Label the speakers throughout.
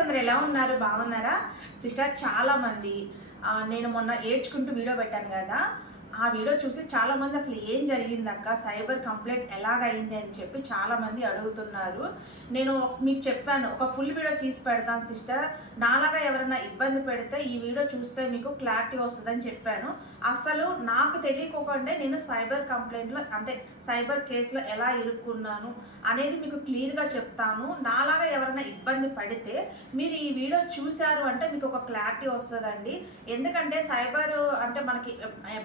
Speaker 1: అందరు ఎలా ఉన్నారు? బాగున్నారా? సిస్టర్ చాలామంది నేను మొన్న ఏడ్చుకుంటూ వీడియో పెట్టాను కదా. ఆ వీడియో చూసి చాలామంది అసలు ఏం జరిగిందక్క? సైబర్ కంప్లైంట్ ఎలాగైంది అని చెప్పి చాలామంది అడుగుతున్నారు. నేను మీకు చెప్పాను ఒక ఫుల్ వీడియో తీసి పెడతాను సిస్టర్. నాలాగా ఎవరైనా ఇబ్బంది పెడితే ఈ వీడియో చూస్తే మీకు క్లారిటీ వస్తుందని చెప్పాను. అసలు నాకు తెలియకోకుండా నేను సైబర్ కంప్లైంట్లో అంటే సైబర్ కేసులో ఎలా ఇరుక్కున్నాను అనేది మీకు క్లియర్గా చెప్తాను. నాలాగా ఎవరైనా ఇబ్బంది పడితే మీరు ఈ వీడియో చూశారు అంటే మీకు ఒక క్లారిటీ వస్తుందండి. ఎందుకంటే సైబర్ అంటే మనకి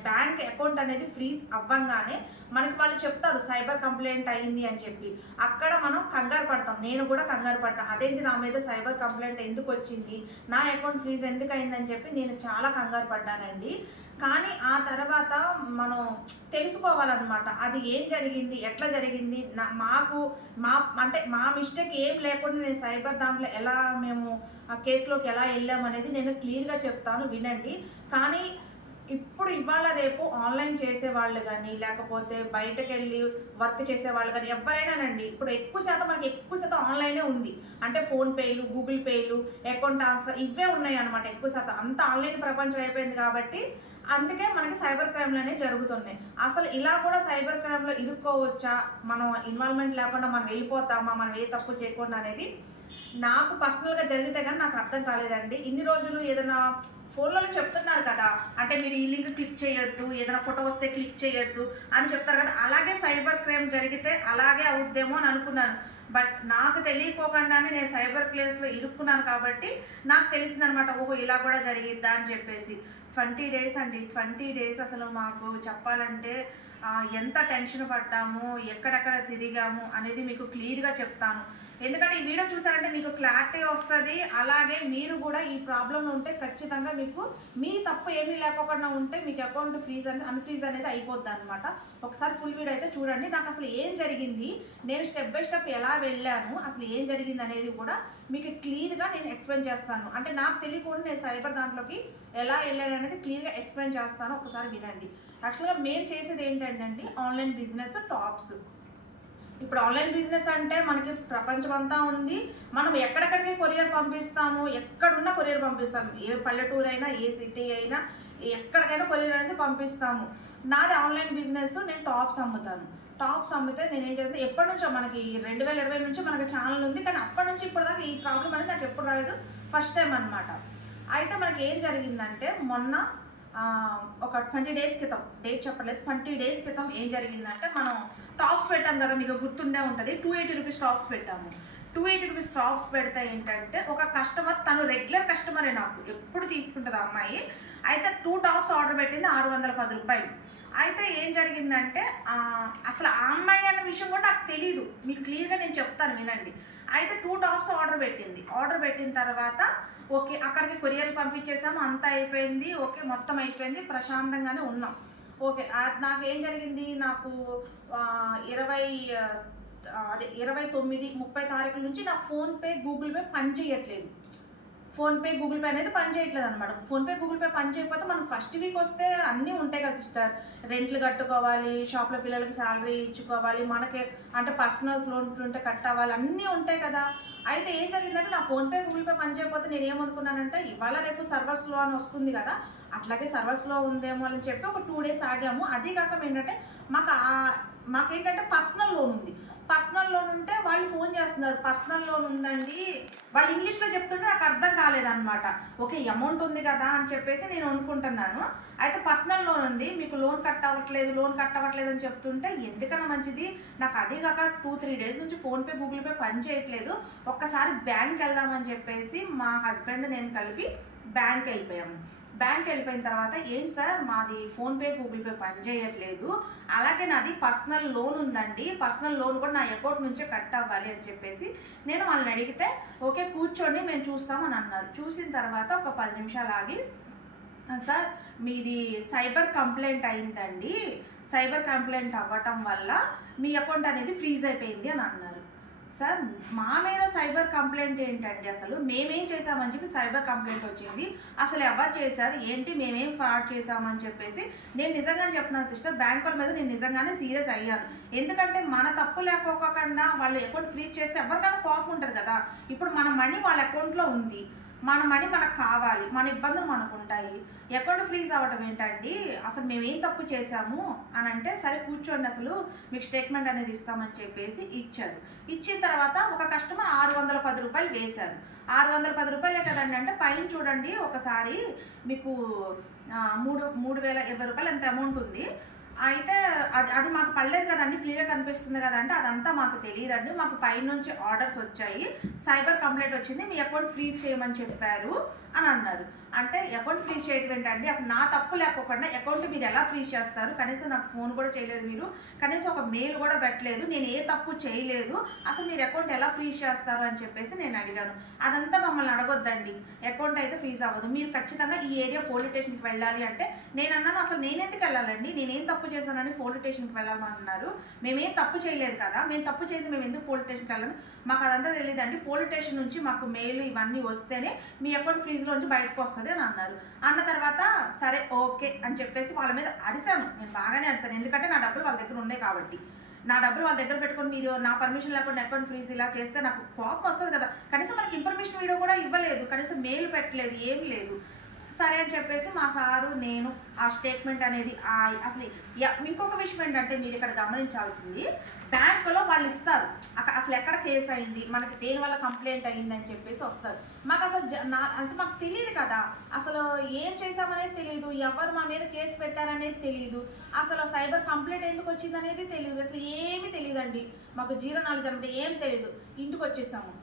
Speaker 1: బ్యాంక్ అకౌంట్ అనేది ఫ్రీజ్ అవ్వంగానే మనకి వాళ్ళు చెప్తారు సైబర్ కంప్లైంట్ అయ్యింది అని చెప్పి. అక్కడ మనం కంగారు పడతాం. నేను కూడా కంగారు పడ్డాను అదేంటి నా మీద సైబర్ కంప్లైంట్ ఎందుకు వచ్చింది? నా అకౌంట్ ఫ్రీజ్ ఎందుకు అయిందని చెప్పి నేను చాలా కంగారు పడ్డానండి. కానీ కానీ ఆ తర్వాత మనం తెలుసుకోవాలన్నమాట. అది ఏం జరిగింది? ఎట్లా జరిగింది? నా మాకు మా అంటే మా మిస్టేక్ ఏం లేకుండా నేను సైబర్ దాంట్లో ఎలా మేము ఆ కేసులోకి ఎలా వెళ్ళాము అనేది నేను క్లియర్గా చెప్తాను వినండి. కానీ ఇప్పుడు ఇవాళ రేపు ఆన్లైన్ చేసే వాళ్ళు కానీ లేకపోతే బయటకు వెళ్ళి వర్క్ చేసే వాళ్ళు కానీ ఎవరైనానండి ఇప్పుడు ఎక్కువ శాతం మనకి ఎక్కువ శాతం ఆన్లైనే ఉంది. అంటే ఫోన్పేలు గూగుల్ పేలు అకౌంట్ ట్రాన్స్ఫర్ ఇవే ఉన్నాయి అనమాట ఎక్కువ శాతం. అంత ఆన్లైన్ ప్రపంచం అయిపోయింది కాబట్టి అందుకే మనకి సైబర్ క్రైమ్లు అనేవి జరుగుతున్నాయి. అసలు ఇలా కూడా సైబర్ క్రైమ్లో ఇరుక్కోవచ్చా? మనం ఇన్వాల్వ్మెంట్ లేకుండా మనం వెళ్ళిపోతామా? మనం ఏ తప్పు చేయకుండా అనేది నాకు పర్సనల్గా జరిగితే కానీ నాకు అర్థం కాలేదండి. ఇన్ని రోజులు ఏదైనా ఫోన్లలో చెప్తున్నారు కదా అంటే మీరు ఈ లింక్ క్లిక్ చేయొద్దు ఏదైనా ఫోటో వస్తే క్లిక్ చేయొద్దు అని చెప్తారు కదా అలాగే సైబర్ క్రైమ్ జరిగితే అలాగే అవుద్దేమో అని అనుకున్నాను. బట్ నాకు తెలియకోకుండానే నేను సైబర్ క్లేస్లో ఇరుక్కున్నాను కాబట్టి నాకు తెలిసిందనమాట ఓహో ఇలా కూడా జరిగిద్దా అని చెప్పేసి. ట్వంటీ డేస్ అండి. ట్వంటీ డేస్ అసలు మాకు చెప్పాలంటే ఎంత టెన్షన్ పడ్డాము ఎక్కడెక్కడ తిరిగాము అనేది మీకు క్లియర్గా చెప్తాను. ఎందుకంటే ఈ వీడియో చూసారంటే మీకు క్లారిటీ వస్తుంది. అలాగే మీరు కూడా ఈ ప్రాబ్లం ఉంటే ఖచ్చితంగా మీకు మీ తప్పు ఏమీ లేకుండా ఉంటే మీకు అకౌంట్ ఫ్రీజ్ అనేది అన్ఫ్రీజ్ అనేది అయిపోద్ది అనమాట ఒకసారి ఫుల్ వీడియో అయితే చూడండి. నాకు అసలు ఏం జరిగింది? నేను స్టెప్ బై స్టెప్ ఎలా వెళ్ళాను? అసలు ఏం జరిగింది అనేది కూడా మీకు క్లియర్గా నేను ఎక్స్ప్లెయిన్ చేస్తాను. అంటే నాకు తెలియకుండా నేను సైబర్ దాంట్లోకి ఎలా వెళ్ళాను అనేది క్లియర్గా ఎక్స్ప్లెయిన్ చేస్తాను. ఒకసారి వినండి. యాక్చువల్గా మేము చేసేది ఏంటంటే అండి ఆన్లైన్ బిజినెస్ టాప్స్ ఇప్పుడు ఆన్లైన్ బిజినెస్ అంటే మనకి ప్రపంచం అంతా ఉంది. మనం ఎక్కడెక్కడికి కొరియర్ పంపిస్తాము? ఎక్కడున్నా కొరియర్ పంపిస్తాము. ఏ పల్లెటూరు అయినా ఏ సిటీ అయినా ఎక్కడికైనా కొరియర్ అనేది పంపిస్తాము. నాది ఆన్లైన్ బిజినెస్ నేను టాప్స్ అమ్ముతాను. టాప్స్ అమ్మితే నేను ఏం చేస్తాను ఎప్పటి నుంచో మనకి రెండు వేల ఇరవై నుంచి మనకి ఛానల్ ఉంది. కానీ అప్పటి నుంచి ఇప్పటిదాకా ఈ ప్రాబ్లం అనేది నాకు ఎప్పుడు రాలేదు. ఫస్ట్ టైం అనమాట అయితే మనకి ఏం జరిగిందంటే మొన్న ఒక ట్వంటీ డేస్ క్రితం డేట్ చెప్పలేదు. ట్వంటీ డేస్ క్రితం ఏం జరిగిందంటే మనం టాప్స్ పెట్టాం కదా మీకు గుర్తుండే ఉంటుంది. టూ ఎయిటీ రూపీస్ టాప్స్ పెట్టాము. టూ ఎయిటీ రూపీస్ టాప్స్ పెడితే ఏంటంటే ఒక కస్టమర్ తను రెగ్యులర్ కస్టమరే నాకు. ఎప్పుడు తీసుకుంటుంది ఆ అమ్మాయి. అయితే టూ టాప్స్ ఆర్డర్ పెట్టింది ఆరు వందల పది రూపాయలు. అయితే ఏం జరిగిందంటే అసలు ఆ అమ్మాయి అన్న విషయం కూడా నాకు తెలియదు మీకు క్లియర్గా నేను చెప్తాను వినండి. అయితే టూ టాప్స్ ఆర్డర్ పెట్టింది. ఆర్డర్ పెట్టిన తర్వాత ఓకే అక్కడికి కొరియర్ పంపించేసాము. అంతా అయిపోయింది. ఓకే మొత్తం అయిపోయింది. ప్రశాంతంగానే ఉన్నాం. ఓకే నాకేం నాకు ఏం జరిగింది? నాకు ఇరవై అదే ఇరవై తొమ్మిది ముప్పై తారీఖుల నుంచి నా ఫోన్పే గూగుల్ పే పని చేయట్లేదు. ఫోన్పే గూగుల్ పే అనేది పని చేయట్లేదు అనమాట ఫోన్పే గూగుల్ పే పని చేయకపోతే మనం ఫస్ట్ వీక్ వస్తే అన్నీ ఉంటాయి కదా సిస్టర్. రెంట్లు కట్టుకోవాలి షాప్లో పిల్లలకి శాలరీ ఇచ్చుకోవాలి మనకి అంటే పర్సనల్స్ లోన్ ఉంటే కట్ అవ్వాలి అన్నీ ఉంటాయి కదా. అయితే ఏం జరిగిందంటే నా ఫోన్పే గూగుల్ పే పని చేయకపోతే నేను ఏమనుకున్నానంటే ఇవాళ రేపు సర్వర్స్లో అని వస్తుంది కదా అట్లాగే సర్వర్స్లో ఉందేమో అని చెప్పి ఒక టూ డేస్ ఆగాము. అది కాక ఏంటంటే మాకు మాకేంటంటే పర్సనల్ లోన్ ఉంది. పర్సనల్ లోన్ ఉంటే వాళ్ళు ఫోన్ చేస్తున్నారు. పర్సనల్ లోన్ ఉందండి. వాళ్ళు ఇంగ్లీష్లో చెప్తుంటే నాకు అర్థం కాలేదన్నమాట. ఓకే అమౌంట్ ఉంది కదా అని చెప్పేసి నేను అనుకుంటున్నాను. అయితే పర్సనల్ లోన్ ఉంది. మీకు లోన్ కట్ అవ్వట్లేదు లోన్ కట్ అవ్వట్లేదు అని చెప్తుంటే ఎందుకన్నా మంచిది? నాకు అది కాక టూ త్రీ డేస్ నుంచి ఫోన్పే గూగుల్ పే పని చేయట్లేదు. ఒక్కసారి బ్యాంక్ వెళ్దామని చెప్పేసి మా హస్బెండ్ నేను కలిపి బ్యాంక్ వెళ్ళిపోయాము. బ్యాంక్ వెళ్ళిపోయిన తర్వాత ఏంటి సార్ మాది ఫోన్పే గూగుల్ పే పనిచేయట్లేదు అలాగే నాది పర్సనల్ లోన్ ఉందండి. పర్సనల్ లోన్ కూడా నా అకౌంట్ నుంచే కట్ అవ్వాలి అని చెప్పేసి నేను వాళ్ళని అడిగితే ఓకే కూర్చోండి మేము చూస్తామని అన్నారు. చూసిన తర్వాత ఒక పది నిమిషాలు ఆగి సార్ మీది సైబర్ కంప్లైంట్ అయిందండి. సైబర్ కంప్లైంట్ అవ్వటం వల్ల మీ అకౌంట్ అనేది ఫ్రీజ్ అయిపోయింది అని అన్నారు. సార్ మా మీద సైబర్ కంప్లైంట్ ఏంటండి అసలు? మేమేం చేసామని చెప్పి సైబర్ కంప్లైంట్ వచ్చింది. అసలు ఎవరు చేశారు? ఏంటి? మేమేం ఫ్రాడ్ చేసామని చెప్పేసి నేను నిజంగానే చెప్తున్నాను సిస్టర్ బ్యాంక్ వాళ్ళ మీద నేను నిజంగానే సీరియస్ అయ్యాను. ఎందుకంటే మన తప్పు లేకోకుండా వాళ్ళు అకౌంట్ ఫ్రీజ్ చేస్తే ఎవరికైనా కోపం ఉంటుంది కదా. ఇప్పుడు మన మనీ వాళ్ళ అకౌంట్లో ఉంది. మన మనీ మనకు కావాలి మన ఇబ్బందులు మనకు ఉంటాయి అకౌంట్ ఫ్రీజ్ అవ్వడం ఏంటండి? అసలు మేము ఏం తప్పు చేశాము? అని అంటే సరే కూర్చోండి అసలు మీకు స్టేట్మెంట్ అనేది ఇస్తామని చెప్పేసి ఇచ్చారు. ఇచ్చిన తర్వాత ఒక కస్టమర్ ఆరు వందల పది రూపాయలు వేశారు. ఆరు వందల పది రూపాయలే కదండి అంటే పైన చూడండి ఒకసారి మీకు మూడు మూడు వేల ఇరవై రూపాయలు ఎంత అమౌంట్ ఉంది. అయితే అది అది మాకు పడలేదు కదండి క్లియర్ కనిపిస్తుంది కదంటే అదంతా మాకు తెలియదండి. మాకు పైనుంచి ఆర్డర్స్ వచ్చాయి. సైబర్ కంప్లైంట్ వచ్చింది. మీ అకౌంట్ ఫ్రీజ్ చేయమని చెప్పారు అని అన్నారు. అంటే అకౌంట్ ఫ్రీజ్ చేయడం ఏంటండి అసలు నా తప్పు లేకోకుండా అకౌంట్ మీరు ఎలా ఫ్రీజ్ చేస్తారు? కనీసం నాకు ఫోన్ కూడా చేయలేదు మీరు. కనీసం ఒక మెయిల్ కూడా పెట్టలేదు. నేను ఏ తప్పు చేయలేదు. అసలు మీరు అకౌంట్ ఎలా ఫ్రీజ్ చేస్తారు అని చెప్పేసి నేను అడిగాను. అదంతా మమ్మల్ని అడగొద్దండి. అకౌంట్ అయితే ఫ్రీజ్ అవ్వదు. మీరు ఖచ్చితంగా ఈ ఏరియా పోలీస్ స్టేషన్కి వెళ్ళాలి అంటే నేను అన్నాను అసలు నేను ఎందుకు వెళ్ళాలండి? నేనేం తప్పు చేశానని పోలీస్ స్టేషన్కి వెళ్ళాలన్నారు మేమేం తప్పు చేయలేదు కదా? మేము తప్పు చేయదు మేము ఎందుకు పోలీస్ స్టేషన్కి వెళ్ళాను మాకు అదంతా తెలియదండి. పోలీస్ స్టేషన్ నుంచి మాకు మెయిల్ ఇవన్నీ వస్తేనే మీ అకౌంట్ ఫ్రీజ్లోంచి బయటకు వస్తుంది. అని అన్నారు. అన్న తర్వాత సరే ఓకే అని చెప్పేసి వాళ్ళ మీద అడిశాను నేను బాగానే అడిశాను ఎందుకంటే నా డబ్బులు వాళ్ళ దగ్గర ఉన్నాయి కాబట్టి. నా డబ్బులు వాళ్ళ దగ్గర పెట్టుకొని మీరు నా పర్మిషన్ లేకుండా అకౌంట్ ఫ్రీజ్ ఇలా చేస్తే నాకు కోపం వస్తుంది కదా. కనీసం మనకి ఇన్ఫర్మేషన్ వీడియో కూడా ఇవ్వలేదు. కనీసం మెయిల్ పెట్టలేదు. ఏం లేదు. సరే అని చెప్పేసి మా సారు నేను ఆ స్టేట్మెంట్ అనేది అసలు య- ఇంకొక విషయం ఏంటంటే మీరు ఇక్కడ గమనించాల్సింది బ్యాంకులో వాళ్ళు ఇస్తారు. అక్కడ అసలు ఎక్కడ కేసు అయింది? మనకి దేని వల్ల కంప్లైంట్ అయింది అని చెప్పేసి వస్తారు. మాకు అసలు నా అంటే మాకు తెలియదు కదా. అసలు ఏం చేసామనేది తెలియదు ఎవరు మా మీద కేసు పెట్టారనేది తెలియదు అసలు సైబర్ కంప్లైంట్ ఎందుకు వచ్చింది అనేది తెలియదు అసలు ఏమీ తెలియదండి మాకు జీరో నాలెడ్జ్ అంటే ఏం తెలియదు ఇంటికి వచ్చేసాము.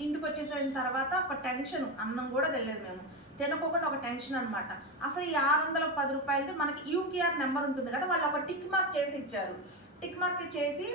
Speaker 1: ఇంటికి వచ్చేసిన తర్వాత ఒక టెన్షన్ అన్నం కూడా తెలియదు మేము. తినకోకుండా ఒక టెన్షన్ అనమాట అసలు ఈ ఆరు వందల పది రూపాయలది మనకి యూకేఆర్ నెంబర్ ఉంటుంది కదా వాళ్ళు ఒక టిక్ మార్క్ చేసి ఇచ్చారు. టిక్ మార్క్ చేసి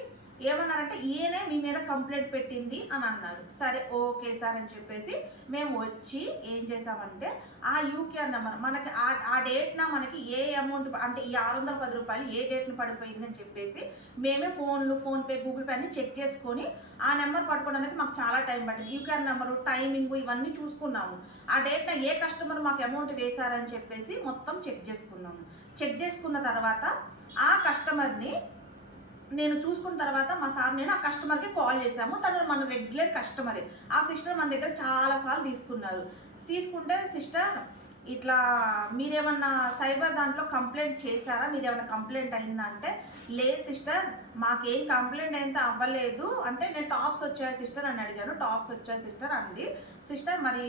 Speaker 1: ఏమన్నారంటే ఈయనే మీ మీద కంప్లైంట్ పెట్టింది అని అన్నారు. సరే ఓకే సార్ అని చెప్పేసి మేము వచ్చి ఏం చేసామంటే ఆ యూకేఆర్ నెంబర్ మనకి ఆ డేట్న మనకి ఏ అమౌంట్ అంటే ఈ ఆరు వందల పది రూపాయలు ఏ డేట్న పడిపోయింది అని చెప్పేసి మేమే ఫోన్లు ఫోన్పే గూగుల్ పే అన్ని చెక్ చేసుకొని ఆ నెంబర్ పట్టుకోవడానికి మాకు చాలా టైం పట్టింది. యూకేఆర్ నెంబరు టైమింగ్ ఇవన్నీ చూసుకున్నాము. ఆ డేట్న ఏ కస్టమర్ మాకు అమౌంట్ వేశారని చెప్పేసి మొత్తం చెక్ చేసుకున్నాము. చెక్ చేసుకున్న తర్వాత ఆ కస్టమర్ని నేను చూసుకున్న తర్వాత మా సార్ నేను ఆ కస్టమర్కి కాల్ చేశాము. తను మన రెగ్యులర్ కస్టమరే ఆ సిస్టర్ మన దగ్గర చాలాసార్లు తీసుకున్నారు. తీసుకుంటే సిస్టర్ ఇట్లా మీరేమన్నా సైబర్ దాంట్లో కంప్లైంట్ చేశారా? మీరు ఏమైనా కంప్లైంట్ అయిందంటే లేదు సిస్టర్ మాకేం కంప్లైంట్ అయితే అవ్వలేదు. అంటే నేను టాప్స్ వచ్చాయి సిస్టర్ అని అడిగాను టాప్స్ వచ్చాయి సిస్టర్ అంది. సిస్టర్ మరి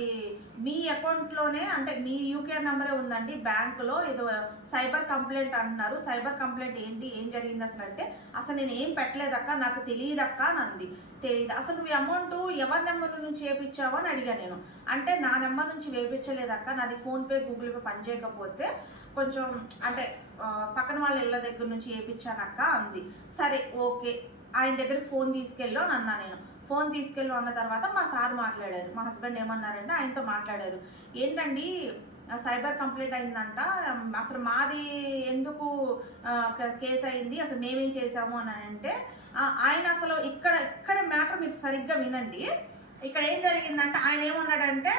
Speaker 1: మీ అకౌంట్లోనే అంటే మీ యూకేఆర్ నెంబరే ఉందండి? బ్యాంకులో ఏదో సైబర్ కంప్లైంట్ అంటున్నారు. సైబర్ కంప్లైంట్ ఏంటి? ఏం జరిగింది అసలు అంటే అసలు నేను ఏం పెట్టలేదక్క నాకు తెలియదక్క అని అంది. తెలియదు అసలు నువ్వు అమౌంట్ ఎవరి నెంబర్ నుంచి వేయించావు అని అడిగా నేను. అంటే నా నెంబర్ నుంచి వేయించలేదక్క నాది ఫోన్పే గూగుల్ పే పనిచేయకపోతే కొంచెం అంటే పక్కన వాళ్ళ ఇళ్ళ దగ్గర నుంచి వేయించానక్క అంది. సరే ఓకే. ఆయన దగ్గరికి ఫోన్ తీసుకెళ్ళు అని అన్నా నేను. ఫోన్ తీసుకెళ్ళు అన్న తర్వాత మా సార్ మాట్లాడారు. మా హస్బెండ్ ఏమన్నారంటే ఆయనతో మాట్లాడారు. ఏంటండి సైబర్ కంప్లైంట్ అయిందంట. అసలు మాది ఎందుకు కేసు అయింది? అసలు మేమేం చేసాము అని అంటే ఆయన అసలు ఇక్కడ ఇక్కడ మ్యాటర్ మీరు సరిగ్గా వినండి. ఇక్కడ ఏం జరిగిందంటే ఆయన ఏమన్నాడంటే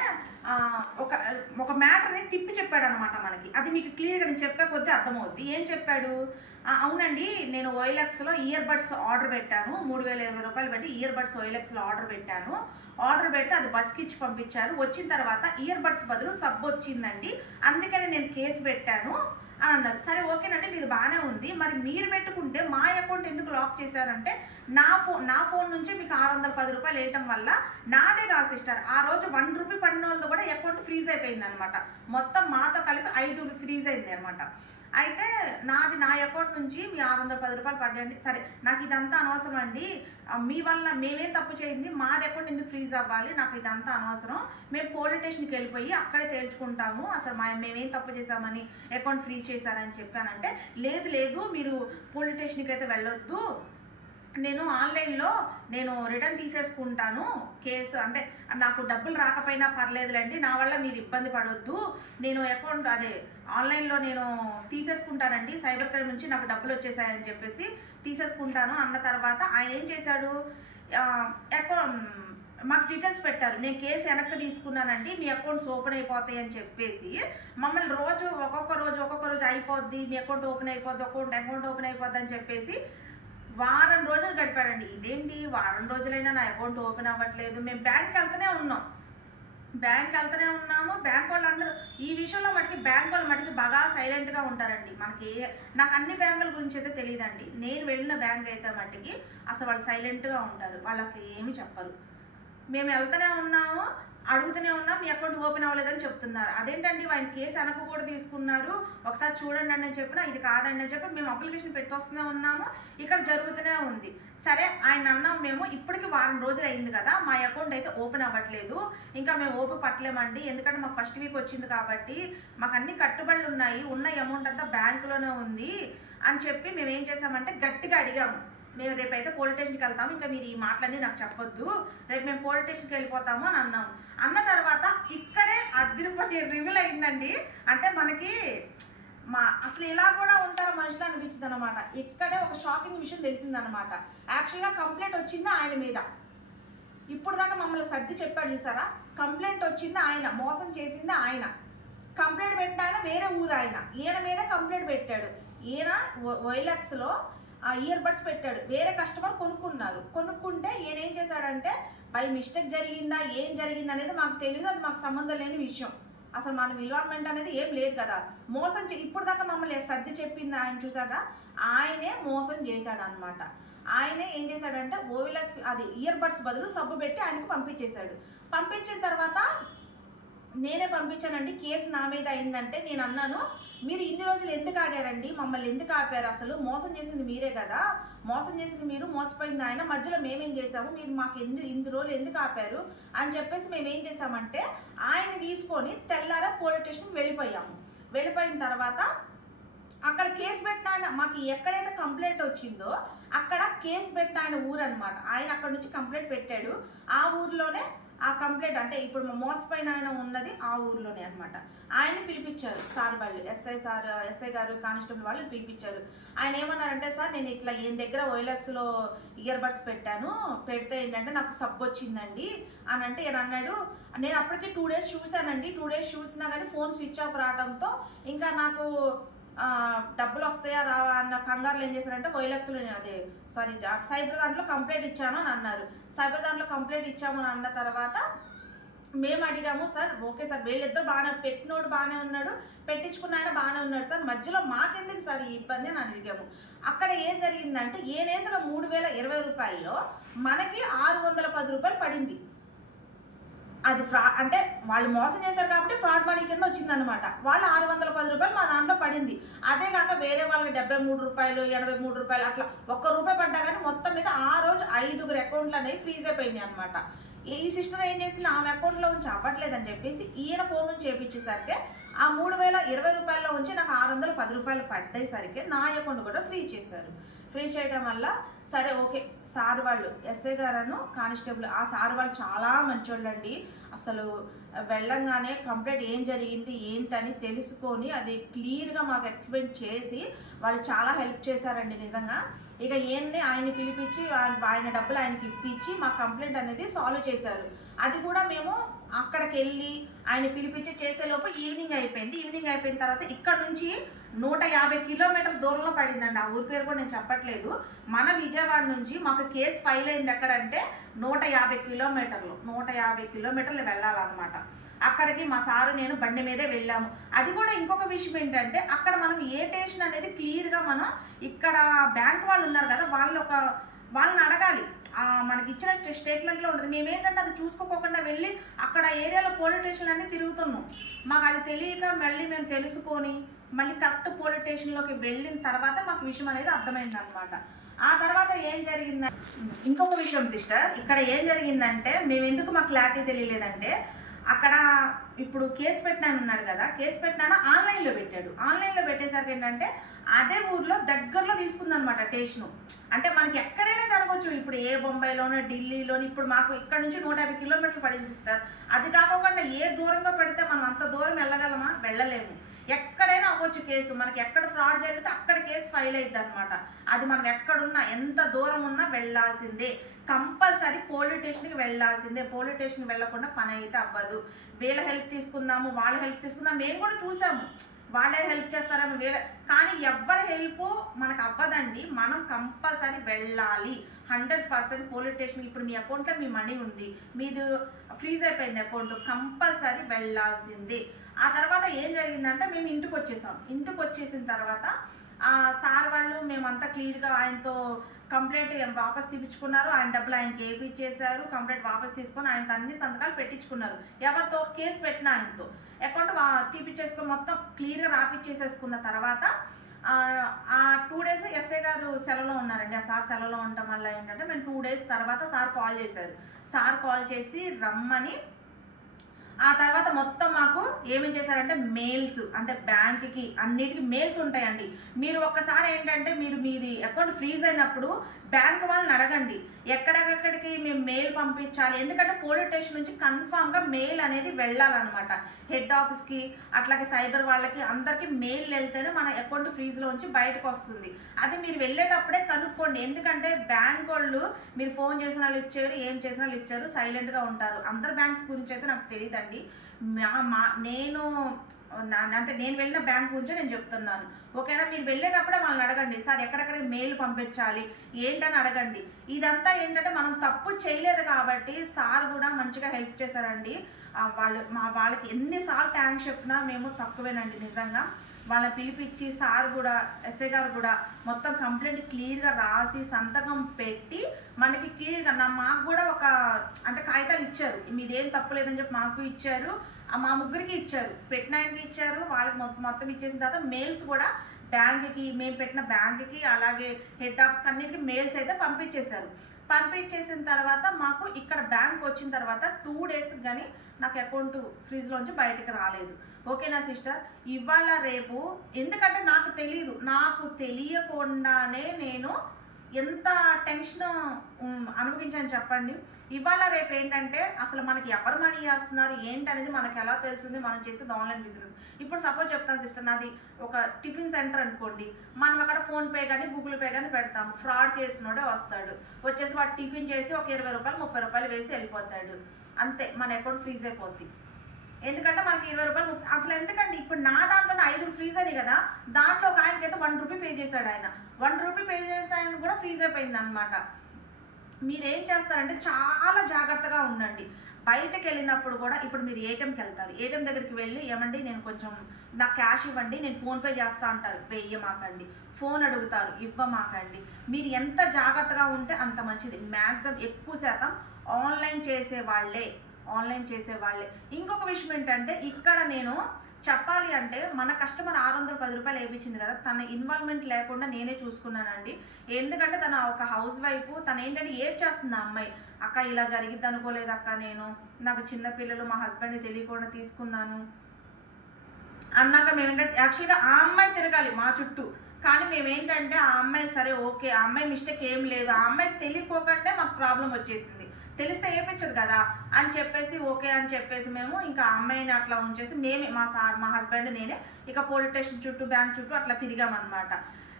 Speaker 1: ఒక ఒక మ్యాటర్ని తిప్పి చెప్పాడు అనమాట మనకి. అది మీకు క్లియర్గా నేను చెప్పే కొద్దీ అర్థమవుద్ది. ఏం చెప్పాడు? అవునండి నేను ఓయిలెక్స్లో ఇయర్ బడ్స్ ఆర్డర్ పెట్టాను. మూడు వేల ఇరవై రూపాయలు పెట్టి ఇయర్ బడ్స్ ఓయిలెక్స్లో ఆర్డర్ పెట్టాను. ఆర్డర్ పెడితే అది బస్కి ఇచ్చి పంపించారు. వచ్చిన తర్వాత ఇయర్ బడ్స్ బదులు సబ్ వచ్చిందండి. అందుకని నేను కేసు పెట్టాను. అని అన్నారు. సరే ఓకేనండి మీది బాగానే ఉంది. మరి మీరు పెట్టుకుంటే మా అకౌంట్ ఎందుకు లాక్ చేశారంటే నా ఫోన్ నా ఫోన్ నుంచి మీకు ఆరు వందల పది రూపాయలు వేయటం వల్ల నాదే కాదు సిస్టర్. ఆ రోజు వన్ రూపీ పడిన వాళ్ళతో కూడా అకౌంట్ ఫ్రీజ్ అయిపోయింది అనమాట మొత్తం మాతో కలిపి ఐదు ఫ్రీజ్ అయింది అనమాట అయితే నాది నా అకౌంట్ నుంచి మీ ఆరు వందల పది రూపాయలు పడ్డండి సరే నాకు ఇదంతా అనవసరం అండి. మీ వల్ల మేమేం తప్పు చేయింది? మాది అకౌంట్ ఎందుకు ఫ్రీజ్ అవ్వాలి? నాకు ఇదంతా అనవసరం. మేము పోలీస్ స్టేషన్కి వెళ్ళిపోయి అక్కడే తేల్చుకుంటాము. అసలు మా మేమేం తప్పు చేసామని అకౌంట్ ఫ్రీజ్ చేశారని చెప్పానంటే లేదు లేదు మీరు పోలీస్ స్టేషన్కి అయితే వెళ్ళొద్దు. నేను ఆన్లైన్లో నేను రిటర్న్ తీసేసుకుంటాను కేసు. అంటే నాకు డబ్బులు రాకపోయినా పర్లేదులేండి. నా వల్ల మీరు ఇబ్బంది పడొద్దు. నేను అకౌంట్ అదే ఆన్లైన్లో నేను తీసేసుకుంటానండి. సైబర్ క్రైమ్ నుంచి నాకు డబ్బులు వచ్చేసాయని చెప్పేసి తీసేసుకుంటాను. అన్న తర్వాత ఆయన ఏం చేశాడు? అకౌంట్ మాకు డీటెయిల్స్ పెట్టారు. నేను కేసు వెనక్కి తీసుకున్నానండి. మీ అకౌంట్స్ ఓపెన్ అయిపోతాయి అని చెప్పేసి మమ్మల్ని రోజు ఒక్కొక్క రోజు ఒక్కొక్క రోజు అయిపోద్ది. మీ అకౌంట్ ఓపెన్ అయిపోద్ది అకౌంట్ అకౌంట్ ఓపెన్ అయిపోద్ది అని చెప్పేసి వారం రోజులు గడిపాడండి. ఇదేంటి? వారం రోజులైనా నా అకౌంట్ ఓపెన్ అవ్వట్లేదు. మేము బ్యాంక్కి వెళ్తూనే ఉన్నాం. బ్యాంక్ వెళ్తూనే ఉన్నాము. బ్యాంక్ వాళ్ళు అందరూ ఈ విషయంలో మటుకి బ్యాంక్ వాళ్ళు మటుకి బాగా సైలెంట్గా ఉంటారండి. మనకి ఏ- నాకు అన్ని బ్యాంకుల గురించి అయితే తెలియదండి. నేను వెళ్ళిన బ్యాంక్ అయితే మటుకి అసలు వాళ్ళు సైలెంట్గా ఉంటారు. వాళ్ళు అసలు ఏమి చెప్పరు. మేము వెళ్తూనే ఉన్నాము. అడుగుతూనే ఉన్నాం. మీ అకౌంట్ ఓపెన్ అవ్వలేదని చెప్తున్నారు. అదేంటండి ఆయన కేసు వెనక కూడా తీసుకున్నారు. ఒకసారి చూడండి అని చెప్పిన ఇది కాదండి అని చెప్పి మేము అప్లికేషన్ పెట్టొస్తూనే ఉన్నాము. ఇక్కడ జరుగుతూనే ఉంది. సరే ఆయన అన్నాం మేము ఇప్పటికి వారం రోజులు అయింది కదా మా అకౌంట్ అయితే ఓపెన్ అవ్వట్లేదు ఇంకా మేము ఓపెన్ పట్టలేమండి ఎందుకంటే మాకు ఫస్ట్ వీక్ వచ్చింది కాబట్టి మాకు అన్ని కట్టుబడులు ఉన్నాయి ఉన్న అమౌంట్ అంతా బ్యాంకులోనే ఉంది అని చెప్పి మేము ఏం చేసామంటే గట్టిగా అడిగాము. మేము రేపైతే పోలీస్ స్టేషన్కి వెళ్తాము ఇంకా మీరు ఈ మాటలన్నీ నాకు చెప్పొద్దు రేపు మేము పోలీస్ స్టేషన్కి వెళ్ళిపోతాము అని అన్నాము అన్న తర్వాత ఇక్కడే అద్దరిపడి రివ్యూల్ అయిందండి. అంటే మనకి మా అసలు ఇలా కూడా ఉంటారో మనుషులు అనిపించింది అనమాట ఇక్కడే ఒక షాకింగ్ విషయం తెలిసిందనమాట యాక్చువల్గా కంప్లైంట్ వచ్చింది ఆయన మీద. ఇప్పుడు దాకా మమ్మల్ని సర్ది చెప్పాడు చూసారా? కంప్లైంట్ వచ్చింది ఆయన మోసం చేసింది ఆయన. కంప్లైంట్ పెట్టిన ఆయన వేరే ఊరు ఆయన. ఈయన మీద కంప్లైంట్ పెట్టాడు. ఈయన వైలాక్స్లో ఇయర్ బడ్స్ పెట్టాడు. వేరే కస్టమర్ కొనుక్కున్నారు. కొనుక్కుంటే ఈయన ఏం చేశాడంటే బై మిస్టేక్ జరిగిందా? ఏం జరిగిందా అనేది మాకు తెలియదు అది మాకు సంబంధం లేని విషయం. అసలు మన ఇన్వాల్వ్మెంట్ అనేది ఏం లేదు కదా. మోసం చే- ఇప్పుడు దాకా మమ్మల్ని సర్ది చెప్పింది ఆయన చూసాడా? ఆయనే మోసం చేశాడు అనమాట ఆయనే ఏం చేశాడంటే ఓవిలక్స్ అది ఇయర్ బడ్స్ బదులు సబ్బు పెట్టి ఆయనకు పంపించేశాడు. పంపించిన తర్వాత నేనే పంపించానండి కేసు నా మీద అయిందంటే నేను అన్నాను మీరు ఇన్ని రోజులు ఎందుకు ఆగారండి? మమ్మల్ని ఎందుకు ఆపారు అసలు? మోసం చేసింది మీరే కదా. మోసం చేసింది మీరు మోసపోయింది ఆయన మధ్యలో మేమేం చేసాము మీరు మాకు ఎందు ఇన్ని రోజులు ఎందుకు ఆపారు? అని చెప్పేసి మేము ఏం చేసామంటే ఆయన తీసుకొని తెల్లార పోలీస్ స్టేషన్కి వెళ్ళిపోయాము. వెళ్ళిపోయిన తర్వాత అక్కడ కేసు పెట్టిన ఆయన మాకు ఎక్కడైతే కంప్లైంట్ వచ్చిందో అక్కడ కేసు పెట్టిన ఆయన ఊరు అనమాట ఆయన అక్కడ నుంచి కంప్లైంట్ పెట్టాడు. ఆ ఊర్లోనే ఆ కంప్లైంట్ అంటే ఇప్పుడు మా మోసపోయిన ఆయన ఉన్నది ఆ ఊర్లోనే అనమాట ఆయన పిలిపించారు సార్ వాళ్ళు ఎస్ఐ సార్ ఎస్ఐ గారు కానిస్టేబుల్ వాళ్ళు పిలిపించారు. ఆయన ఏమన్నారంటే సార్ నేను ఇట్లా ఈయన దగ్గర ఓయిలక్స్లో ఇయర్ బడ్స్ పెట్టాను పెడితే ఏంటంటే నాకు సబ్ వచ్చిందండి అని అంటే ఈయన అన్నాడు. నేను అప్పటికి టూ డేస్ చూశానండి టూ డేస్ చూసినా కానీ ఫోన్ స్విచ్ ఆఫ్ రావడంతో ఇంకా నాకు డబ్బులు వస్తాయా రావా అన్న కంగారులో ఏం చేశారంటే వైలక్స్లో అదే సారీ సైబర్ దాంట్లో కంప్లైంట్ ఇచ్చాను అని అన్నారు. సైబర్ దాంట్లో కంప్లైంట్ ఇచ్చాము అని అన్న తర్వాత మేము అడిగాము సార్ ఓకే సార్ వీళ్ళిద్దరు బాగానే పెట్టినోడు బాగానే ఉన్నాడు పెట్టించుకున్న ఆయన బాగానే ఉన్నాడు సార్ మధ్యలో మాకెందుకు సార్ ఈ ఇబ్బంది అని అడిగాము. అక్కడ ఏం జరిగిందంటే ఏ నేసిన మూడు వేల ఇరవై రూపాయల్లో మనకి ఆరు వందల పది రూపాయలు పడింది. అది ఫ్రా అంటే వాళ్ళు మోసం చేశారు కాబట్టి ఫ్రాడ్ మనీ కింద వచ్చిందనమాట వాళ్ళు ఆరు వందల పది రూపాయలు మా దాంట్లో పడింది. అదే కాక వేరే వాళ్ళకి డెబ్బై మూడు రూపాయలు ఎనభై మూడు రూపాయలు అట్లా ఒక్క రూపాయి పడ్డా కానీ మొత్తం మీద ఆ రోజు ఐదుగురు అకౌంట్లు అనేవి ఫ్రీజ్ అయిపోయినాయి అనమాట ఈ సిస్టర్ ఏం చేసింది? ఆమె అకౌంట్లో ఉంచి అవ్వట్లేదని చెప్పేసి ఈయన ఫోన్ నుంచి చేపించేసరికి ఆ మూడు వేల ఇరవై రూపాయల్లో ఉంచి నాకు ఆరు వందల పది రూపాయలు పడ్డేసరికి నా అకౌంట్ కూడా ఫ్రీ చేశారు. ఫ్రీ చేయడం వల్ల సరే ఓకే సార్ వాళ్ళు ఎస్ఏ గారను కానిస్టేబుల్ ఆ సార్ వాళ్ళు చాలా మంచోళ్ళండి. అసలు వెళ్ళంగానే కంప్లైంట్ ఏం జరిగింది ఏంటని తెలుసుకొని అది క్లియర్గా మాకు ఎక్స్ప్లెయిన్ చేసి వాళ్ళు చాలా హెల్ప్ చేశారండి నిజంగా. ఇక ఏంది ఆయన పిలిపించి ఆయన డబ్బులు ఆయనకి ఇప్పించి మా కంప్లైంట్ అనేది సాల్వ్ చేశారు. అది కూడా మేము అక్కడికి వెళ్ళి ఆయన పిలిపించి చేసేలోపు ఈవినింగ్ అయిపోయింది. ఈవినింగ్ అయిపోయిన తర్వాత ఇక్కడ నుంచి నూట యాభై కిలోమీటర్ల దూరంలో పడిందండి. ఆ ఊరి పేరు కూడా నేను చెప్పట్లేదు. మన విజయవాడ నుంచి మాకు కేసు ఫైల్ అయింది ఎక్కడంటే నూట యాభై కిలోమీటర్లు. నూట యాభై కిలోమీటర్లు వెళ్ళాలన్నమాట. అక్కడికి మా సారు నేను బండి మీదే వెళ్ళాము. అది కూడా ఇంకొక విషయం ఏంటంటే అక్కడ మనం ఏ టేషన్ అనేది క్లియర్గా మనం ఇక్కడ బ్యాంక్ వాళ్ళు ఉన్నారు కదా వాళ్ళు ఒక వాళ్ళని అడగాలి. మనకి ఇచ్చిన స్టేట్మెంట్లో ఉంటుంది. మేము ఏంటంటే అది చూసుకోకుండా వెళ్ళి అక్కడ ఏరియాలో పోలీస్ స్టేషన్ అన్ని తిరుగుతున్నాం. మాకు అది తెలియక మళ్ళీ మేము తెలుసుకొని మళ్ళీ కరెక్ట్ పోలీస్ స్టేషన్లోకి వెళ్ళిన తర్వాత మాకు విషయం అనేది అర్థమైంది అనమాట ఆ తర్వాత ఏం జరిగిందంటే ఇంకొక విషయం సిస్టర్ ఇక్కడ ఏం జరిగిందంటే మేము ఎందుకు మాకు క్లారిటీ తెలియలేదంటే అక్కడ ఇప్పుడు కేసు పెట్టినాను ఉన్నాడు కదా కేసు పెట్టినాను ఆన్లైన్లో పెట్టాడు. ఆన్లైన్లో పెట్టేసరికి ఏంటంటే అదే ఊర్లో దగ్గరలో తీసుకుందనమాట స్టేషను. అంటే మనకి ఎక్కడైనా జరగవచ్చు ఇప్పుడు ఏ బొంబాయిలోనో ఢిల్లీలోనో ఇప్పుడు మాకు ఇక్కడ నుంచి నూట యాభై కిలోమీటర్లు పడింది సిస్టర్. అది కాకుండా ఏ దూరంగా పెడితే మనం అంత దూరం వెళ్ళగలమా? వెళ్ళలేము. ఎక్కడైనా అవ్వచ్చు కేసు. మనకి ఎక్కడ ఫ్రాడ్ జరిగితే అక్కడ కేసు ఫైల్ అయింది అనమాట అది మనం ఎక్కడున్నా ఎంత దూరం ఉన్నా వెళ్ళాల్సిందే. కంపల్సరీ పోలీస్ స్టేషన్కి వెళ్ళాల్సిందే. పోలీస్ స్టేషన్కి వెళ్ళకుండా పని అయితే అవ్వదు. వీళ్ళ హెల్ప్ తీసుకుందాము వాళ్ళ హెల్ప్ తీసుకుందాం మేము కూడా చూసాము. వాళ్ళే హెల్ప్ చేస్తారని వీళ్ళ. కానీ ఎవరి హెల్ప్ మనకు అవ్వదండి. మనం కంపల్సరీ వెళ్ళాలి. హండ్రెడ్ పర్సెంట్ పోలీస్ స్టేషన్ ఇప్పుడు మీ అకౌంట్లో మీ మనీ ఉంది. మీది ఫ్రీజ్ అయిపోయింది అకౌంట్. కంపల్సరీ వెళ్ళాల్సిందే. ఆ తర్వాత ఏం జరిగిందంటే మేము ఇంటికి వచ్చేసాం. ఇంటికి వచ్చేసిన తర్వాత సార్ వాళ్ళు మేమంతా క్లియర్గా ఆయనతో కంప్లైంట్ వాపస్ తీపించుకున్నారు ఆయన డబ్బులు ఆయనకి ఏపిచ్చేశారు కంప్లైంట్ వాపస్ తీసుకొని ఆయనతో అన్ని సంతకాలు పెట్టించుకున్నారు. ఎవరితో? కేసు పెట్టిన ఆయనతో. అకౌంట్ వా- తీపిచ్చేసుకొని మొత్తం క్లియర్గా రాపిచ్చేసేసుకున్న తర్వాత ఆ, ఆ టూ డేస్ ఎస్ఐ గారు సెలవులో ఉన్నారండి. ఆ సార్ సెలవులో ఉండటం వల్ల ఏంటంటే మేము టూ డేస్ తర్వాత సార్ కాల్ చేశారు. సార్ కాల్ చేసి రమ్మని ఆ తర్వాత మొత్తం మాకు ఏమేం చేశారంటే మెయిల్స్ అంటే బ్యాంక్కి అన్నిటికీ మెయిల్స్ ఉంటాయండి. మీరు ఒక్కసారి ఏంటంటే మీరు మీది అకౌంట్ ఫ్రీజ్ అయినప్పుడు బ్యాంక్ వాళ్ళని అడగండి. ఎక్కడెక్కడికి మేము మెయిల్ పంపించాలి. ఎందుకంటే పోలీస్ స్టేషన్ నుంచి కన్ఫామ్గా మెయిల్ అనేది వెళ్ళాలన్నమాట. హెడ్ ఆఫీస్కి అట్లాగే సైబర్ వాళ్ళకి అందరికీ మెయిల్ వెళ్తేనే మన అకౌంట్ ఫ్రీజ్లో ఉంచి బయటకు వస్తుంది. అది మీరు వెళ్ళేటప్పుడే కనుక్కోండి. ఎందుకంటే బ్యాంక్ వాళ్ళు మీరు ఫోన్ చేసినా లిఫ్ట్ చేయరు ఏం చేసినా వాళ్ళు ఇచ్చారు సైలెంట్గా ఉంటారు. అందరు బ్యాంక్స్ గురించి అయితే నాకు తెలియదండి. మా మా నేను అంటే నేను వెళ్ళిన బ్యాంక్ గురించే నేను చెప్తున్నాను. ఓకేనా? మీరు వెళ్ళేటప్పుడే వాళ్ళని అడగండి. సార్ ఎక్కడెక్కడ మెయిల్ పంపించాలి? ఏంటని అడగండి. ఇదంతా ఏంటంటే మనం తప్పు చేయలేదు కాబట్టి సార్ కూడా మంచిగా హెల్ప్ చేశారండి. వాళ్ళు మా వాళ్ళకి ఎన్నిసార్లు థ్యాంక్స్ చెప్పినా మేము తక్కువేనండి నిజంగా. వాళ్ళని పిలిపించి సార్ కూడా ఎస్ఐ గారు కూడా మొత్తం కంప్లైంట్ క్లియర్గా రాసి సంతకం పెట్టి మనకి క్లియర్గా నా మాకు కూడా ఒక అంటే కాగితాలు ఇచ్చారు. మీదేం తప్పు లేదని చెప్పి మాకు ఇచ్చారు. మా ముగ్గురికి ఇచ్చారు. పెట్టిన ఆయనకి ఇచ్చారు. వాళ్ళకి మొత్తం మొత్తం ఇచ్చేసిన తర్వాత మెయిల్స్ కూడా బ్యాంక్కి మేము పెట్టిన బ్యాంక్కి అలాగే హెడ్ ఆఫీస్కి అన్నిటికీ మెయిల్స్ అయితే పంపించేశారు. పంపించేసిన తర్వాత మాకు ఇక్కడ బ్యాంక్ వచ్చిన తర్వాత టూ డేస్ కానీ నాకు అకౌంట్ ఫ్రీజ్లోంచి బయటకు రాలేదు. ఓకేనా సిస్టర్? ఇవాళ రేపు ఎందుకంటే నాకు తెలియదు నాకు తెలియకుండానే నేను ఎంత టెన్షన్ అనుభవించాను చెప్పండి. ఇవాళ రేపు ఏంటంటే అసలు మనకి ఎవరు మనీ చేస్తున్నారు ఏంటనేది మనకి ఎలా తెలుస్తుంది మనం చేసేది ఆన్లైన్ బిజినెస్ ఇప్పుడు సపోజ్ చెప్తాను సిస్టర్ నాది ఒక టిఫిన్ సెంటర్ అనుకోండి. మనం అక్కడ ఫోన్పే కానీ గూగుల్ పే కానీ పెడతాం ఫ్రాడ్ చేసినోడే వస్తాడు. వచ్చేసి వాడు టిఫిన్ చేసి ఒక ఇరవై రూపాయలు ముప్పై రూపాయలు వేసి వెళ్ళిపోతాడు. అంతే మన అకౌంట్ ఫ్రీజ్ అయిపోద్ది. ఎందుకంటే మనకి ఇరవై రూపాయలు అసలు ఎందుకండి? ఇప్పుడు నా దాంట్లో ఐదు ఫ్రీజ్ అని కదా దాంట్లో ఒక ఆయనకి అయితే వన్ రూపీ పే చేశాడు ఆయన. వన్ రూపీ పే చేశాడని కూడా ఫ్రీజ్ అయిపోయింది అనమాట మీరేం చేస్తారంటే చాలా జాగ్రత్తగా ఉండండి. బయటకు వెళ్ళినప్పుడు కూడా ఇప్పుడు మీరు ఏటీఎంకి వెళ్తారు. ఏటీఎం దగ్గరికి వెళ్ళి ఏమండి నేను కొంచెం నా క్యాష్ ఇవ్వండి నేను ఫోన్పే చేస్తా అంటారు. వెయ్యమాకండి ఫోన్ అడుగుతారు ఇవ్వమాకండి. మీరు ఎంత జాగ్రత్తగా ఉంటే అంత మంచిది. మ్యాక్సిమం ఎక్కువ శాతం ఆన్లైన్ చేసే వాళ్ళే. ఆన్లైన్ చేసే వాళ్ళే. ఇంకొక విషయం ఏంటంటే ఇక్కడ నేను చెప్పాలి అంటే మన కస్టమర్ ఆరు వందల పది రూపాయలు వేయించింది కదా తన ఇన్వాల్వ్మెంట్ లేకుండా నేనే చూసుకున్నానండి. ఎందుకంటే తన ఒక హౌస్ వైఫ్ తను ఏంటంటే ఏం చేస్తుంది ఆ అమ్మాయి? అక్క ఇలా జరిగిద్ది అనుకోలేదు అక్క నేను. నాకు చిన్న పిల్లలు మా హస్బెండ్ని తెలియకుండా తీసుకున్నాను. అన్నాక మేము ఏంటంటే యాక్చువల్గా ఆ అమ్మాయి తిరగాలి మా చుట్టూ. కానీ మేము ఏంటంటే ఆ అమ్మాయి సరే ఓకే. ఆ అమ్మాయి మిస్టేక్ ఏం లేదు. ఆ అమ్మాయికి తెలియకోకంటే మాకు ప్రాబ్లం వచ్చేసింది. తెలిస్తే ఏపించదు కదా? అని చెప్పేసి ఓకే అని చెప్పేసి మేము ఇంకా అమ్మాయిని అట్లా ఉంచేసి మేమే మా సార్ మా హస్బెండ్ నేనే ఇక పోలీస్ స్టేషన్ చుట్టూ బ్యాంక్ చుట్టూ అట్లా తిరిగామన్నమాట.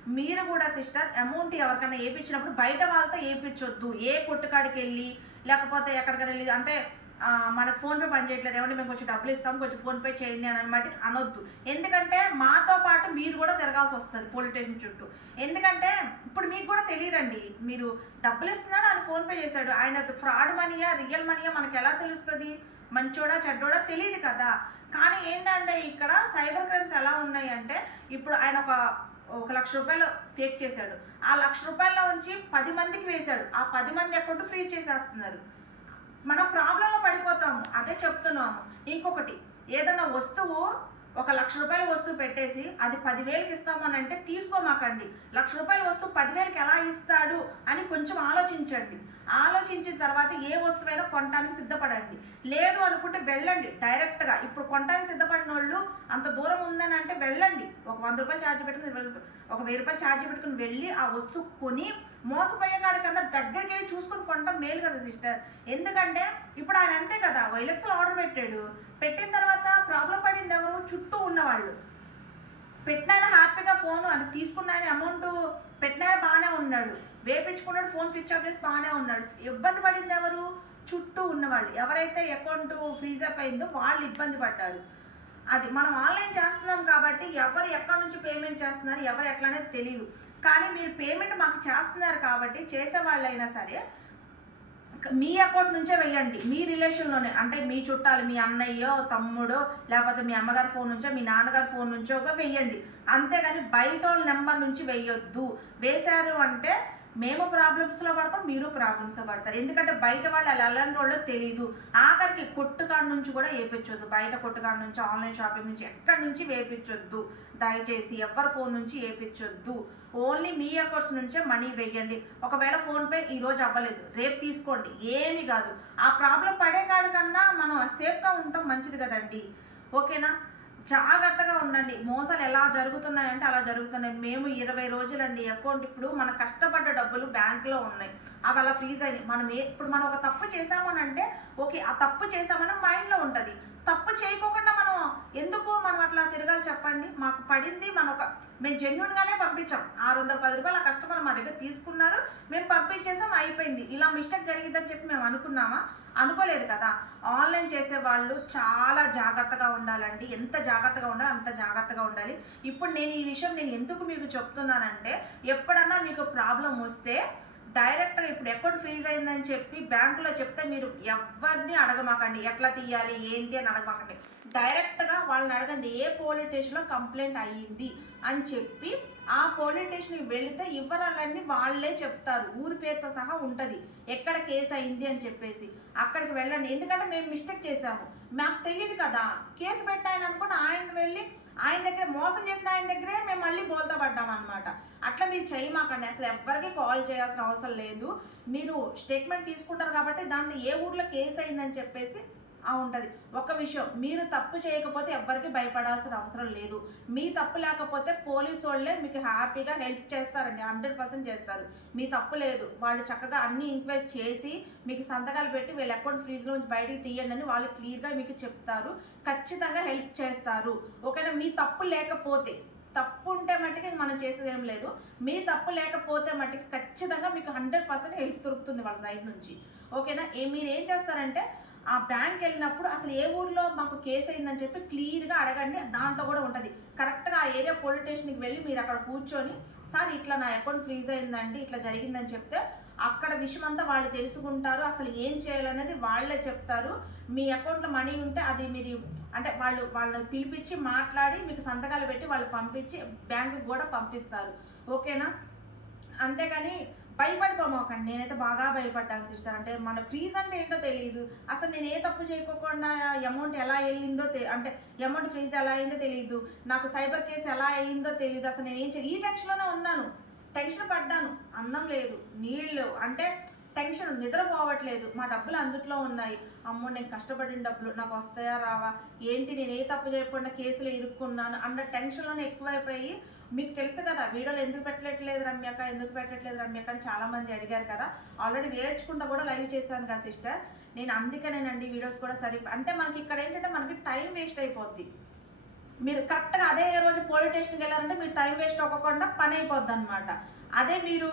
Speaker 1: మీరు కూడా సిస్టర్ అమౌంట్ ఎవరికైనా వేయించినప్పుడు బయట వాళ్ళతో వేయించొద్దు ఏ కొట్టుకాడికి వెళ్ళి లేకపోతే ఎక్కడికైనా వెళ్ళి అంటే మనకు ఫోన్పే పని చేయట్లేదు. ఏమంటే మేము కొంచెం డబ్బులు ఇస్తాం కొంచెం ఫోన్పే చేయండి అని అనమాట అనొద్దు. ఎందుకంటే మాతో పాటు మీరు కూడా తిరగాల్సి వస్తుంది పోలీస్ స్టేషన్ చుట్టూ. ఎందుకంటే ఇప్పుడు మీకు కూడా తెలియదండి. మీరు డబ్బులు ఇస్తున్నాడు ఆయన ఫోన్పే చేశాడు. ఆయన ఫ్రాడ్ మనీయా రియల్ మనీయా మనకు ఎలా తెలుస్తుంది? మంచోడా చెడ్డోడా తెలియదు కదా. కానీ ఏంటంటే ఇక్కడ సైబర్ క్రైమ్స్ ఎలా ఉన్నాయి అంటే ఇప్పుడు ఆయన ఒక ఒక లక్ష రూపాయలు ఫేక్ చేశాడు. ఆ లక్ష రూపాయల్లో ఉంచి పది మందికి వేశాడు. ఆ పది మంది అకౌంట్ ఫ్రీ చేసేస్తున్నారు. మనం ప్రాబ్లంలో పడిపోతాము. అదే చెప్తున్నాము. ఇంకొకటి ఏదైనా వస్తువు ఒక లక్ష రూపాయల వస్తువు పెట్టేసి అది పదివేలకి ఇస్తామని అంటే తీసుకోమాకండి. లక్ష రూపాయల వస్తువు పదివేలకి ఎలా ఇస్తాడు అని కొంచెం ఆలోచించండి. ఆలోచించిన తర్వాత ఏ వస్తువైనా కొనడానికి సిద్ధపడండి. లేదు అనుకుంటే వెళ్ళండి డైరెక్ట్గా. ఇప్పుడు కొనడానికి సిద్ధపడిన వాళ్ళు అంత దూరం ఉందని అంటే వెళ్ళండి. ఒక వంద రూపాయలు ఛార్జ్ పెట్టుకుని ఇరవై రూపాయలు ఒక వెయ్యి రూపాయలు ఛార్జ్ పెట్టుకుని వెళ్ళి ఆ వస్తువు కొని మోసపోయే కాడికన్నా దగ్గరికి వెళ్ళి చూసుకొని కొనడం మేలు కదా సిస్టర్. ఎందుకంటే ఇప్పుడు ఆయన అంతే కదా వైలక్స్లో ఆర్డర్ పెట్టాడు. పెట్టిన తర్వాత ప్రాబ్లం పడింది ఎవరు? చుట్టూ ఉన్నవాళ్ళు. పెట్టినాయన హ్యాపీగా ఫోన్ అంటే తీసుకున్న అమౌంట్ పెట్టినాయన బాగానే ఉన్నాడు. వేపించుకున్నాడు ఫోన్ స్విచ్ ఆఫ్ చేసి బాగానే ఉన్నాడు. ఇబ్బంది పడింది ఎవరు? చుట్టూ ఉన్నవాళ్ళు. ఎవరైతే అకౌంట్ ఫ్రీజ్ అప్ అయిందో వాళ్ళు ఇబ్బంది పడ్డారు. అది మనం ఆన్లైన్ చేస్తున్నాం కాబట్టి ఎవరు ఎక్కడి నుంచి పేమెంట్ చేస్తున్నారు ఎవరు ఎట్లా అనేది తెలియదు కానీ మీరు పేమెంట్ మాకు చేస్తున్నారు కాబట్టి చేసే వాళ్ళైనా సరే మీ అకౌంట్ నుంచే వెయ్యండి. మీ రిలేషన్లోనే అంటే మీ చుట్టాలు మీ అన్నయ్యో తమ్ముడో లేకపోతే మీ అమ్మగారి ఫోన్ నుంచో మీ నాన్నగారి ఫోన్ నుంచో ఒక వెయ్యండి. అంతేగాని బయట వాళ్ళ నెంబర్ నుంచి వెయ్యొద్దు. వేశారు అంటే మేము ప్రాబ్లమ్స్లో పడతాం మీరు ప్రాబ్లమ్స్లో పడతారు. ఎందుకంటే బయట వాళ్ళు అలా అలాంటి వాళ్ళు తెలియదు ఆఖరికి కొట్టుకాడ నుంచి కూడా వేపించొద్దు. బయట కొట్టుకాడ నుంచి ఆన్లైన్ షాపింగ్ నుంచి ఎక్కడి నుంచి వేపించొద్దు. దయచేసి ఎవరి ఫోన్ నుంచి వేపించొద్దు. ఓన్లీ మీ అకౌంట్స్ నుంచే మనీ వేయండి. ఒకవేళ ఫోన్పే ఈ రోజు అవ్వలేదు. రేపు తీసుకోండి. ఏమి కాదు. ఆ ప్రాబ్లం పడే కాడి కన్నా మనం సేఫ్గా ఉంటాం మంచిది కదండి. ఓకేనా? జాగ్రత్తగా ఉండండి. మోసాలు ఎలా జరుగుతున్నాయంటే అలా జరుగుతున్నాయి. మేము ఇరవై రోజులండి అకౌంట్ ఇప్పుడు మన కష్టపడ్డ డబ్బులు బ్యాంకులో ఉన్నాయి. అవి అలా ఫ్రీజ్ అయినాయి. మనం ఏ ఇప్పుడు మనం ఒక తప్పు చేసామనంటే ఓకే ఆ తప్పు చేసామని మైండ్లో ఉంటుంది. తప్పు చేయకోకుండా మనం ఎందుకు మనం అట్లా చెప్పండి. మాకు పడింది మన ఒక మేము జెన్యున్గానే పంపించాం. ఆరు వందల పది రూపాయలు ఆ కస్టమర్ మా దగ్గర తీసుకున్నారు. మేము పంపించేసాం అయిపోయింది. ఇలా మిస్టేక్ జరిగిందని చెప్పి మేము అనుకున్నామా? అనుకోలేదు కదా. ఆన్లైన్ చేసే వాళ్ళు చాలా జాగ్రత్తగా ఉండాలండి. ఎంత జాగ్రత్తగా ఉండాలో అంత జాగ్రత్తగా ఉండాలి. ఇప్పుడు నేను ఈ విషయం నేను ఎందుకు మీకు చెప్తున్నానంటే ఎప్పుడన్నా మీకు ప్రాబ్లం వస్తే డైరెక్ట్గా ఇప్పుడు అకౌంట్ ఫ్రీజ్ అయిందని చెప్పి బ్యాంకులో చెప్తే మీరు ఎవరిని అడగమాకండి. ఎట్లా తీయాలి? ఏంటి అని అడగమాకండి. డైరెక్ట్గా వాళ్ళని అడగండి ఏ పోలీస్ స్టేషన్లో కంప్లైంట్ అయ్యింది అని చెప్పి ఆ పోలీస్ స్టేషన్కి వెళితే వివరాలన్నీ వాళ్ళే చెప్తారు. ఊరి పేరుతో సహా ఉంటుంది. ఎక్కడ కేసు అయింది అని చెప్పేసి. అక్కడికి వెళ్ళండి. ఎందుకంటే మేము మిస్టేక్ చేసాము మాకు తెలియదు కదా. కేసు పెట్టాయని అనుకుని ఆయన వెళ్ళి ఆయన దగ్గర మోసం చేసిన ఆయన దగ్గరే మేము మళ్ళీ బోల్తా పడ్డాం అనమాట అట్లా మీరు చేయమాకండి అసలు ఎవరికి కాల్ చేయాల్సిన అవసరం లేదు. మీరు స్టేట్మెంట్ తీసుకుంటారు కాబట్టి దాంట్లో ఏ ఊర్లో కేసు అయిందని చెప్పేసి ఆ ఉంటుంది. ఒక విషయం మీరు తప్పు చేయకపోతే ఎవ్వరికి భయపడాల్సిన అవసరం లేదు. మీ తప్పు లేకపోతే పోలీసు వాళ్ళే మీకు హ్యాపీగా హెల్ప్ చేస్తారండి. హండ్రెడ్ పర్సెంట్ చేస్తారు. మీ తప్పు లేదు. వాళ్ళు చక్కగా అన్ని ఎంక్వైరీ చేసి మీకు సంతకాలు పెట్టి వీళ్ళ అకౌంట్ ఫ్రీజ్లోంచి బయటికి తీయండి అని వాళ్ళు క్లియర్గా మీకు చెప్తారు. ఖచ్చితంగా హెల్ప్ చేస్తారు. ఓకేనా మీ తప్పు లేకపోతే తప్పు ఉంటే మట్టుకి మనం చేసేది ఏం లేదు. మీ తప్పు లేకపోతే మట్టుకి ఖచ్చితంగా మీకు హండ్రెడ్ పర్సెంట్ హెల్ప్ దొరుకుతుంది వాళ్ళ సైడ్ నుంచి. ఓకేనా? ఏ మీరు ఏం చేస్తారంటే ఆ బ్యాంక్ వెళ్ళినప్పుడు అసలు ఏ ఊర్లో మాకు కేసు అయిందని చెప్పి క్లియర్గా అడగండి దాంట్లో కూడా ఉంటుంది. కరెక్ట్గా ఆ ఏరియా పోలీస్ స్టేషన్కి వెళ్ళి మీరు అక్కడ కూర్చొని సార్ ఇట్లా నా అకౌంట్ ఫ్రీజ్ అయిందండి ఇట్లా జరిగిందని చెప్తే అక్కడ విషయం అంతా వాళ్ళు తెలుసుకుంటారు అసలు ఏం చేయాలనేది వాళ్ళే చెప్తారు. మీ అకౌంట్లో మనీ ఉంటే అది మీరు అంటే వాళ్ళు వాళ్ళని పిలిపించి మాట్లాడి మీకు సంతకాలు పెట్టి వాళ్ళు పంపించి బ్యాంకుకి కూడా పంపిస్తారు. ఓకేనా? అంతేగాని భయపడిపోమాకండి నేనైతే బాగా భయపడ్డాను సిస్టర్. అంటే మన ఫ్రీజ్ అంటే ఏంటో తెలియదు అసలు నేను ఏ తప్పు చేయకోకుండా అమౌంట్ ఎలా వెళ్ళిందో తె అంటే అమౌంట్ ఫ్రీజ్ ఎలా అయిందో తెలియదు నాకు సైబర్ కేసు ఎలా అయిందో తెలియదు అసలు నేను ఏం చేయ ఈ టెన్షన్లోనే ఉన్నాను. టెన్షన్ పడ్డాను. అన్నం లేదు. నీళ్ళు అంటే టెన్షన్ నిద్రపోవట్లేదు మా డబ్బులు అందుట్లో ఉన్నాయి. అమ్మో నేను కష్టపడిన డబ్బులు నాకు వస్తాయా రావా? ఏంటి? నేను ఏ తప్పు చేయకుండా కేసులో ఇరుక్కున్నాను? అన్న టెన్షన్లోనే ఎక్కువైపోయి మీకు తెలుసు కదా వీడియోలు ఎందుకు పెట్టట్లేదు రమ్యక ఎందుకు పెట్టట్లేదు రమ్యక అని చాలామంది అడిగారు కదా. ఆల్రెడీ వేర్చుకుంటా కూడా లైవ్ చేశాను కదా సిస్టర్ నేను అందుకనేనండి వీడియోస్ కూడా సరి అంటే మనకి ఇక్కడ ఏంటంటే మనకి టైం వేస్ట్ అయిపోద్ది. మీరు కరెక్ట్గా అదే రోజు పోలీస్ స్టేషన్కి వెళ్ళారంటే మీరు టైం వేస్ట్ అవ్వకుండా పని అయిపోద్ది అనమాట అదే మీరు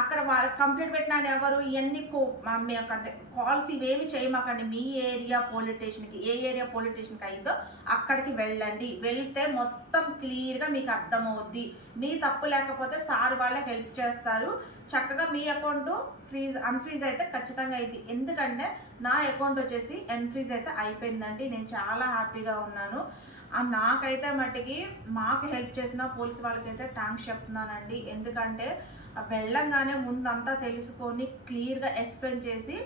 Speaker 1: అక్కడ వాళ్ళకి కంప్లైంట్ పెట్టిన ఎవరు? ఇవన్నీ అంటే కాల్స్ ఇవేమి చేయమాకండి. మీ ఏరియా పోలీస్ స్టేషన్కి ఏ ఏరియా పోలీస్ స్టేషన్కి అయిందో అక్కడికి వెళ్ళండి. వెళ్తే మొత్తం క్లియర్గా మీకు అర్థమవుద్ది. మీ తప్పు లేకపోతే సార్ వాళ్ళే హెల్ప్ చేస్తారు. చక్కగా మీ అకౌంట్ ఫ్రీజ్ అన్ఫ్రీజ్ అయితే ఖచ్చితంగా అయింది ఎందుకంటే నా అకౌంట్ వచ్చేసి అన్ఫ్రీజ్ అయితే అయిపోయిందండి. నేను చాలా హ్యాపీగా ఉన్నాను. నాకైతే మట్టికి మాకు హెల్ప్ చేసిన పోలీస్ వాళ్ళకైతే థ్యాంక్స్ చెప్తున్నానండి. ఎందుకంటే వెళ్ళంగానే ముందంతా తెలుసుకొని క్లియర్గా ఎక్స్ప్లెయిన్ చేసి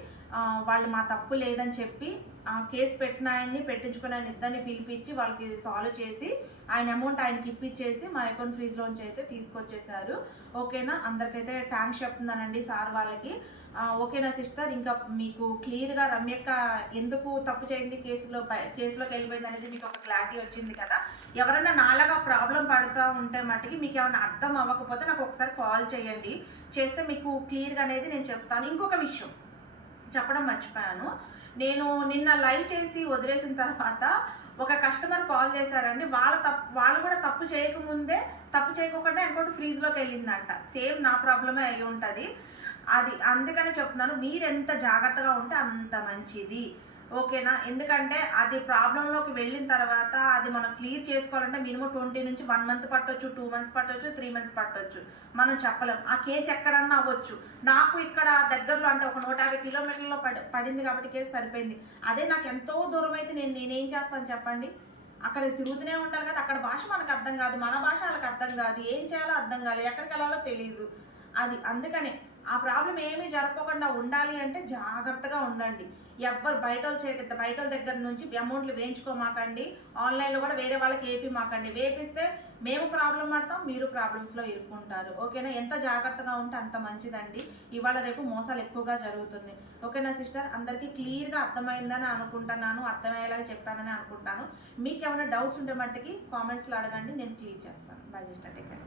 Speaker 1: వాళ్ళు మా తప్పు లేదని చెప్పి ఆ కేసు పెట్టిన ఆయన్ని పెట్టించుకున్న ఆయన ఇద్దరిని పిలిపించి వాళ్ళకి సాల్వ్ చేసి ఆయన అమౌంట్ ఆయనకి ఇప్పించేసి మా అకౌంట్ ఫ్రీజ్లోంచి అయితే తీసుకొచ్చేసారు ఓకేనా? అందరికైతే థ్యాంక్స్ చెప్తున్నానండి సార్ వాళ్ళకి. ఓకేనా సిస్టర్ ఇంకా మీకు క్లియర్గా రమ్యక్క ఎందుకు తప్పు చేయింది కేసులో కేసులోకి వెళ్ళిపోయింది అనేది మీకు ఒక క్లారిటీ వచ్చింది కదా. ఎవరైనా నాలాగా ప్రాబ్లం పడుతూ ఉంటే మట్టుకి మీకు ఏమైనా అర్థం అవ్వకపోతే నాకు ఒకసారి కాల్ చేయండి. చేస్తే మీకు క్లియర్గా అనేది నేను చెప్తాను. ఇంకొక విషయం చెప్పడం మర్చిపోయాను. నేను నిన్న లైవ్ చేసి వదిలేసిన తర్వాత ఒక కస్టమర్ కాల్ చేశారండి. వాళ్ళ తప్పు వాళ్ళు కూడా తప్పు చేయకముందే తప్పు చేయకుండా అకౌంట్ ఫ్రీజ్లోకి వెళ్ళిందంట. సేమ్ నా ప్రాబ్లమే అయి ఉంటుంది. అది అందుకని చెప్తున్నాను మీరు ఎంత జాగ్రత్తగా ఉంటే అంత మంచిది. ఓకేనా? ఎందుకంటే అది ప్రాబ్లంలోకి వెళ్ళిన తర్వాత అది మనం క్లియర్ చేసుకోవాలంటే మినిమం ట్వంటీ నుంచి వన్ మంత్ పట్టొచ్చు టూ మంత్స్ పట్టొచ్చు త్రీ మంత్స్ పట్టొచ్చు. మనం చెప్పలేం. ఆ కేసు ఎక్కడన్నా అవ్వచ్చు. నాకు ఇక్కడ దగ్గరలో అంటే ఒక నూట యాభై కిలోమీటర్లో పడి పడింది కాబట్టి కేసు సరిపోయింది. అదే నాకు ఎంతో దూరం అయితే నేను నేనేం చేస్తాను చెప్పండి? అక్కడ తిరుగుతూనే ఉండాలి కదా. అక్కడ భాష మనకు అర్థం కాదు. మన భాష వాళ్ళకి అర్థం కాదు. ఏం చేయాలో అర్థం కాలేదు. ఎక్కడికి వెళ్ళాలో తెలియదు అది అందుకనే ఆ ప్రాబ్లం ఏమీ జరపకుండా ఉండాలి అంటే జాగ్రత్తగా ఉండండి. ఎవ్వరు బయట వాళ్ళ బయట వాళ్ళ దగ్గర నుంచి అమౌంట్లు వేయించుకోమాకండి. ఆన్లైన్లో కూడా వేరే వాళ్ళకి ఏపీ మాకండి వేపిస్తే మేము ప్రాబ్లం పడతాం మీరు ప్రాబ్లమ్స్లో ఇరుక్కుంటారు. ఓకేనా ఎంత జాగ్రత్తగా ఉంటే అంత మంచిదండి. ఇవాళ రేపు మోసాలు ఎక్కువగా జరుగుతుంది. ఓకేనా సిస్టర్ అందరికీ క్లియర్గా అర్థమైందని అనుకుంటున్నాను అర్థమయ్యేలాగా చెప్పానని అనుకుంటాను. మీకు ఏమైనా డౌట్స్ ఉంటే మట్టుకి కామెంట్స్లో అడగండి నేను క్లియర్ చేస్తాను. By sister take care